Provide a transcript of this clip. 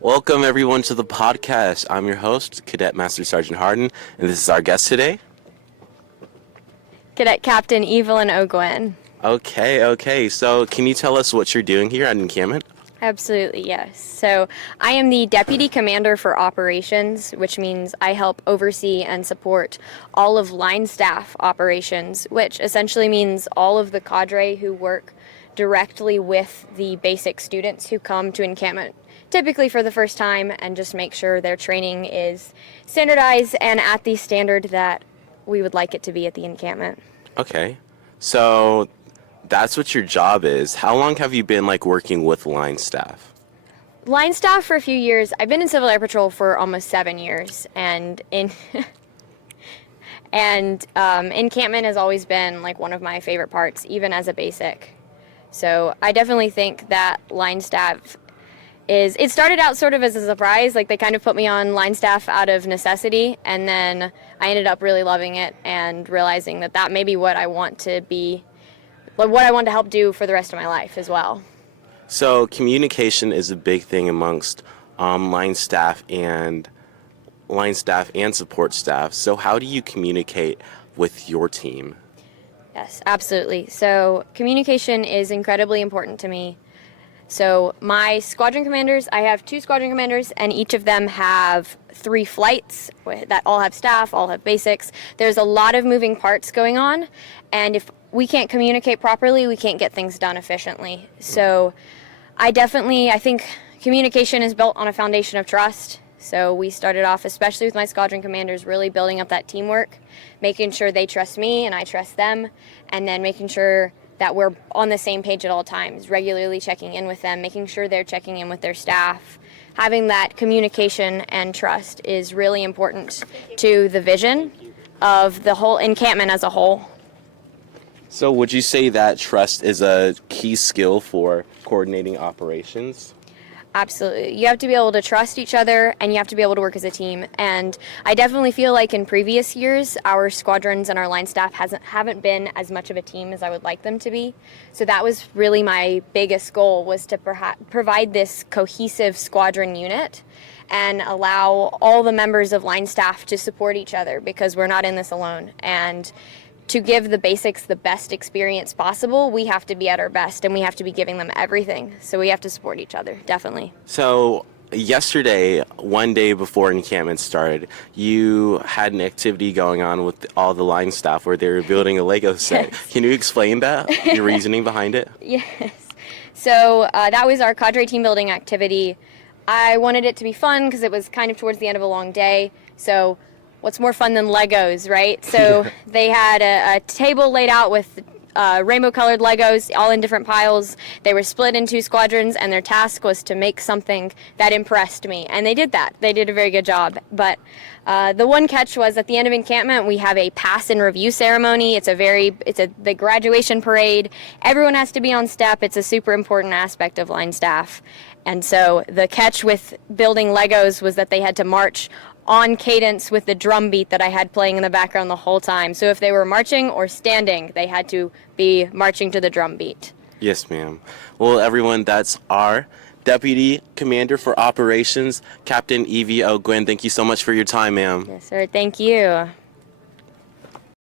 Welcome everyone to the podcast. I'm your host, Cadet Master Sergeant Harden, and this is our guest today. Cadet Captain Evelyn O'Gwen. Okay. So can you tell us what you're doing here at encampment? Absolutely, yes. So I am the Deputy Commander for Operations, which means I help oversee and support all of line staff operations, which essentially means all of the cadre who work directly with the basic students who come to encampment, typically for the first time, and just make sure their training is standardized and at the standard that we would like it to be at the encampment. Okay. So that's what your job is. How long have you been working with line staff? Line staff for a few years. I've been in Civil Air Patrol for almost 7 years, and encampment has always been one of my favorite parts, even as a basic. So I definitely think that line staff it started out sort of as a surprise. They kind of put me on line staff out of necessity, and then I ended up really loving it and realizing that may be what I want to be, what I want to help do for the rest of my life as well. So communication is a big thing amongst line staff and support staff. So how do you communicate with your team? Yes, absolutely. So communication is incredibly important to me. So my squadron commanders, I have 2 squadron commanders, and each of them have 3 flights that all have staff, all have basics. There's a lot of moving parts going on, and if we can't communicate properly, we can't get things done efficiently. So I think communication is built on a foundation of trust. So we started off, especially with my squadron commanders, really building up that teamwork, making sure they trust me and I trust them, and then making sure that we're on the same page at all times, regularly checking in with them, making sure they're checking in with their staff. Having that communication and trust is really important to the vision of the whole encampment as a whole. So would you say that trust is a key skill for coordinating operations? Absolutely. You have to be able to trust each other, and you have to be able to work as a team. And I definitely feel like in previous years, our squadrons and our line staff haven't been as much of a team as I would like them to be. So that was really my biggest goal, was to provide this cohesive squadron unit and allow all the members of line staff to support each other, because we're not in this alone. And to give the basics the best experience possible, we have to be at our best, and we have to be giving them everything. So we have to support each other, definitely. So yesterday, one day before encampment started, you had an activity going on with all the line staff where they were building a Lego set. Yes. Can you explain that, your reasoning behind it? Yes. So that was our cadre team building activity. I wanted it to be fun because it was kind of towards the end of a long day. So what's more fun than Legos, right? So they had a table laid out with rainbow-colored Legos, all in different piles. They were split into squadrons, and their task was to make something that impressed me. And they did that. They did a very good job. But the one catch was, at the end of encampment, we have a pass and review ceremony. It's the graduation parade. Everyone has to be on step. It's a super important aspect of line staff. And so the catch with building Legos was that they had to march on cadence with the drum beat that I had playing in the background the whole time. So if they were marching or standing, they had to be marching to the drum beat. Yes, ma'am. Well, everyone, that's our Deputy Commander for Operations, Captain Evie O'Gwen. Thank you so much for your time, ma'am. Yes, sir. Thank you.